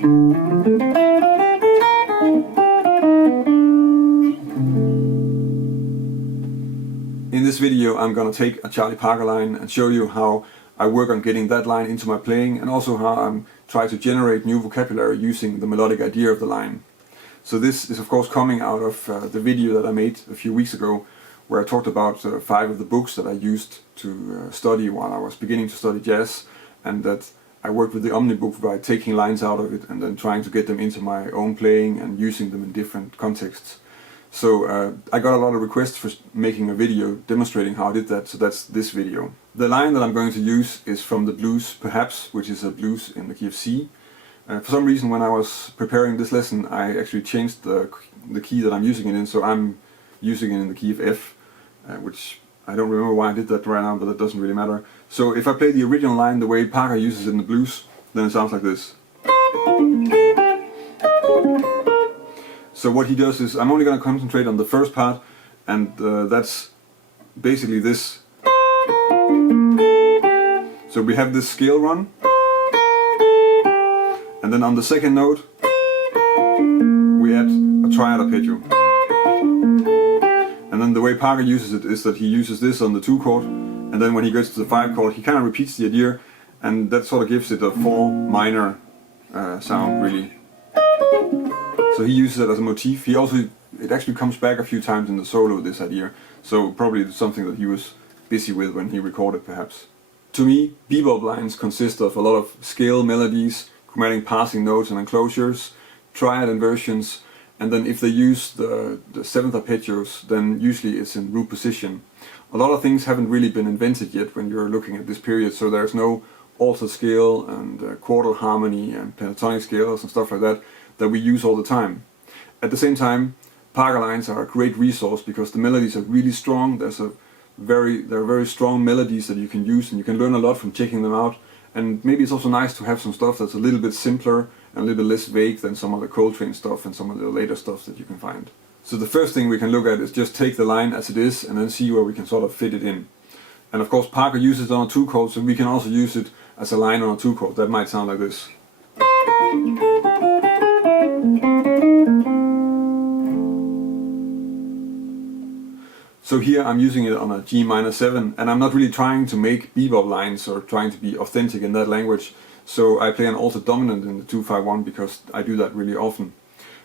In this video I'm gonna take a Charlie Parker line and show you how I work on getting that line into my playing, and also how I'm trying to generate new vocabulary using the melodic idea of the line. So this is of course coming out of the video that I made a few weeks ago, where I talked about 5 of the books that I used to study while I was beginning to study jazz, and that I worked with the Omnibook by taking lines out of it and then trying to get them into my own playing and using them in different contexts. So I got a lot of requests for making a video demonstrating how I did that, so that's this video. The line that I'm going to use is from the blues Perhaps, which is a blues in the key of C. For some reason when I was preparing this lesson I actually changed the key that I'm using it in, so I'm using it in the key of F, which I don't remember why I did that right now, but that doesn't really matter. So if I play the original line the way Parker uses it in the blues, then it sounds like this. So what he does is, I'm only going to concentrate on the first part, and that's basically this. So we have this scale run, and then on the second note we add a triad arpeggio. And then the way Parker uses it is that he uses this on the 2 chord, and then when he gets to the 5 chord he kind of repeats the idea, and that sort of gives it a 4 minor sound really. So he uses it as a motif. It actually comes back a few times in the solo, this idea, so probably something that he was busy with when he recorded perhaps. To me, bebop lines consist of a lot of scale melodies, chromatic passing notes and enclosures, triad inversions, and then if they use the 7th arpeggios, then usually it's in root position. A lot of things haven't really been invented yet when you're looking at this period, so there's no altered scale and quartal harmony and pentatonic scales and stuff like that we use all the time. At the same time, Parker lines are a great resource because the melodies are really strong. There are very strong melodies that you can use, and you can learn a lot from checking them out. And maybe it's also nice to have some stuff that's a little bit simpler and a little bit less vague than some of the Coltrane stuff and some of the later stuff that you can find. So the first thing we can look at is just take the line as it is and then see where we can sort of fit it in. And of course Parker uses it on a 2 chord, so we can also use it as a line on a 2 chord. That might sound like this. So here I'm using it on a G minor 7, and I'm not really trying to make bebop lines or trying to be authentic in that language, so I play an altered dominant in the 2-5-1 because I do that really often.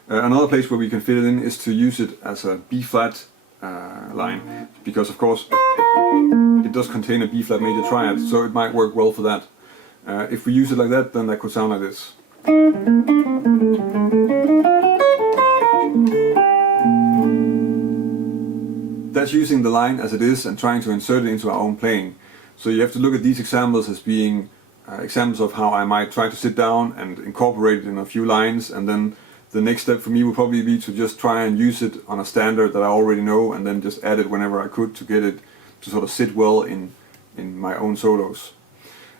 Another place where we can fit it in is to use it as a B flat line, because of course it does contain a B flat major triad, so it might work well for that. If we use it like that, then that could sound like this. That's using the line as it is and trying to insert it into our own playing. So you have to look at these examples as being examples of how I might try to sit down and incorporate it in a few lines, and then the next step for me would probably be to just try and use it on a standard that I already know, and then just add it whenever I could to get it to sort of sit well in my own solos.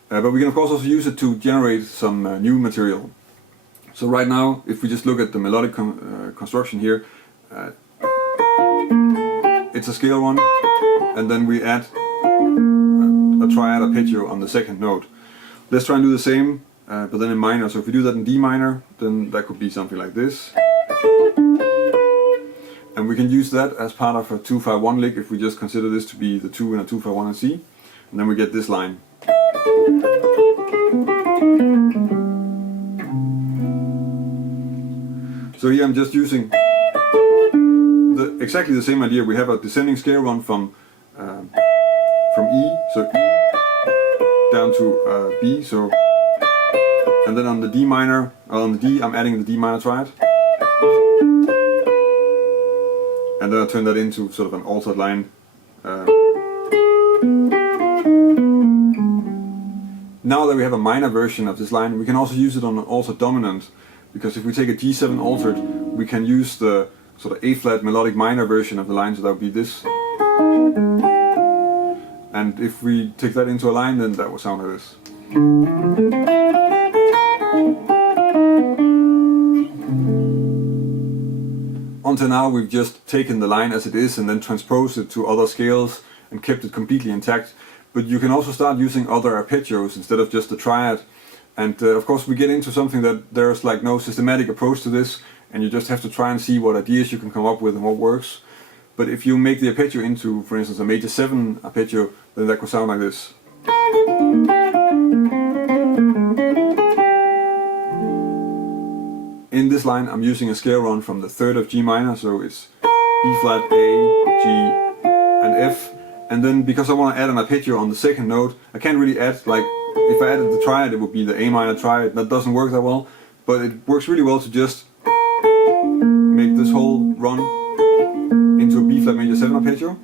But we can of course also use it to generate some new material. So right now, if we just look at the melodic construction here, it's a scale one, and then we add a triad arpeggio on the second note. Let's try and do the same, but then in minor. So if we do that in D minor, then that could be something like this. And we can use that as part of a 2-5-1 lick if we just consider this to be the 2 and a 2-5-1 in C. And then we get this line. So here I'm just using exactly the same idea. We have a descending scale run from E, so E down to B, so, and then on the D minor, on the D I'm adding the D minor triad, and then I turn that into sort of an altered line. Now that we have a minor version of this line, we can also use it on an altered dominant, because if we take a G7 altered, we can use the sort of A-flat melodic minor version of the line, so that would be this. And if we take that into a line, then that will sound like this. Until now we've just taken the line as it is and then transposed it to other scales and kept it completely intact. But you can also start using other arpeggios instead of just the triad. And of course we get into something that there's like no systematic approach to this, and you just have to try and see what ideas you can come up with and what works. But if you make the arpeggio into, for instance, a major 7 arpeggio, then that could sound like this. In this line I'm using a scale run from the 3rd of G minor, so it's B flat, A, G and F. And then because I want to add an arpeggio on the 2nd note, I can't really add, like, if I added the triad it would be the A minor triad. That doesn't work that well, but it works really well to just make this whole run into a B flat major 7 arpeggio,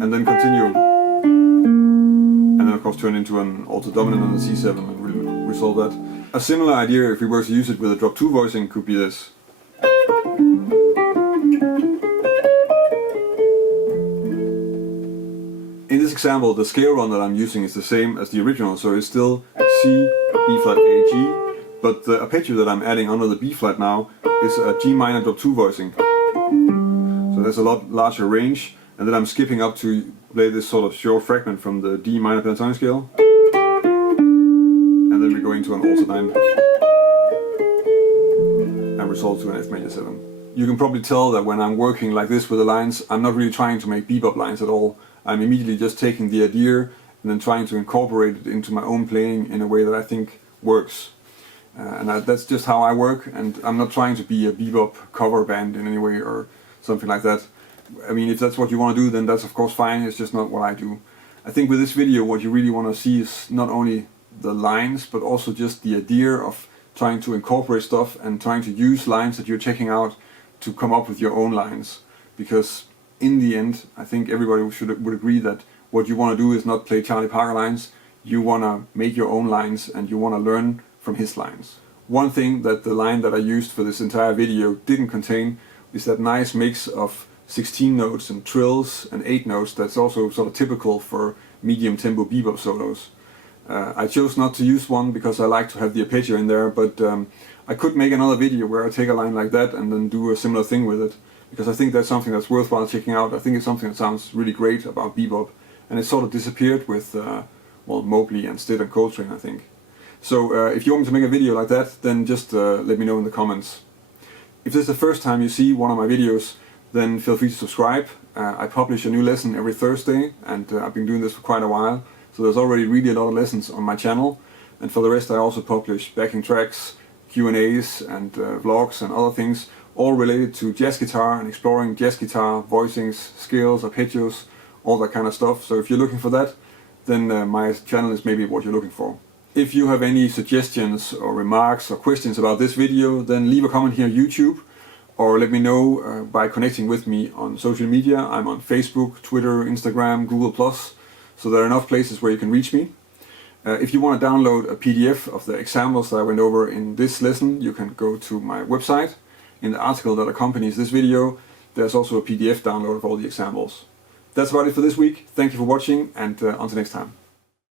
and then continue, and then of course turn into an alto dominant on the C7 and we'll resolve that. A similar idea, if we were to use it with a drop 2 voicing, could be this. In this example, the scale run that I'm using is the same as the original, so it's still C, B flat, A, G, but the arpeggio that I'm adding under the B flat now is a G minor drop 2 voicing. So there's a lot larger range, and then I'm skipping up to play this sort of short fragment from the D minor pentatonic scale, and then we go into an alto 9 and resolve to an F major 7. You can probably tell that when I'm working like this with the lines, I'm not really trying to make bebop lines at all. I'm immediately just taking the idea and then trying to incorporate it into my own playing in a way that I think works. That's just how I work, and I'm not trying to be a bebop cover band in any way or something like that. I mean, if that's what you want to do, then that's of course fine, it's just not what I do. I think with this video what you really want to see is not only the lines, but also just the idea of trying to incorporate stuff and trying to use lines that you're checking out to come up with your own lines. Because in the end, I think everybody would agree that what you want to do is not play Charlie Parker lines, you want to make your own lines and you want to learn from his lines. One thing that the line that I used for this entire video didn't contain is that nice mix of 16 notes and trills and 8 notes that's also sort of typical for medium tempo bebop solos. I chose not to use one because I like to have the arpeggio in there, but I could make another video where I take a line like that and then do a similar thing with it, because I think that's something that's worthwhile checking out. I think it's something that sounds really great about bebop, and it sort of disappeared with well, Mobley and Stitt and Coltrane, I think. So if you want me to make a video like that, then just let me know in the comments. If this is the first time you see one of my videos, then feel free to subscribe. I publish a new lesson every Thursday, and I've been doing this for quite a while, so there's already really a lot of lessons on my channel. And for the rest I also publish backing tracks, Q&As and vlogs and other things, all related to jazz guitar and exploring jazz guitar, voicings, scales, arpeggios, all that kind of stuff. So if you're looking for that, then my channel is maybe what you're looking for. If you have any suggestions or remarks or questions about this video, then leave a comment here on YouTube, or let me know by connecting with me on social media. I'm on Facebook, Twitter, Instagram, Google+, so there are enough places where you can reach me. If you want to download a PDF of the examples that I went over in this lesson, you can go to my website. In the article that accompanies this video, there's also a PDF download of all the examples. That's about it for this week. Thank you for watching, and until next time.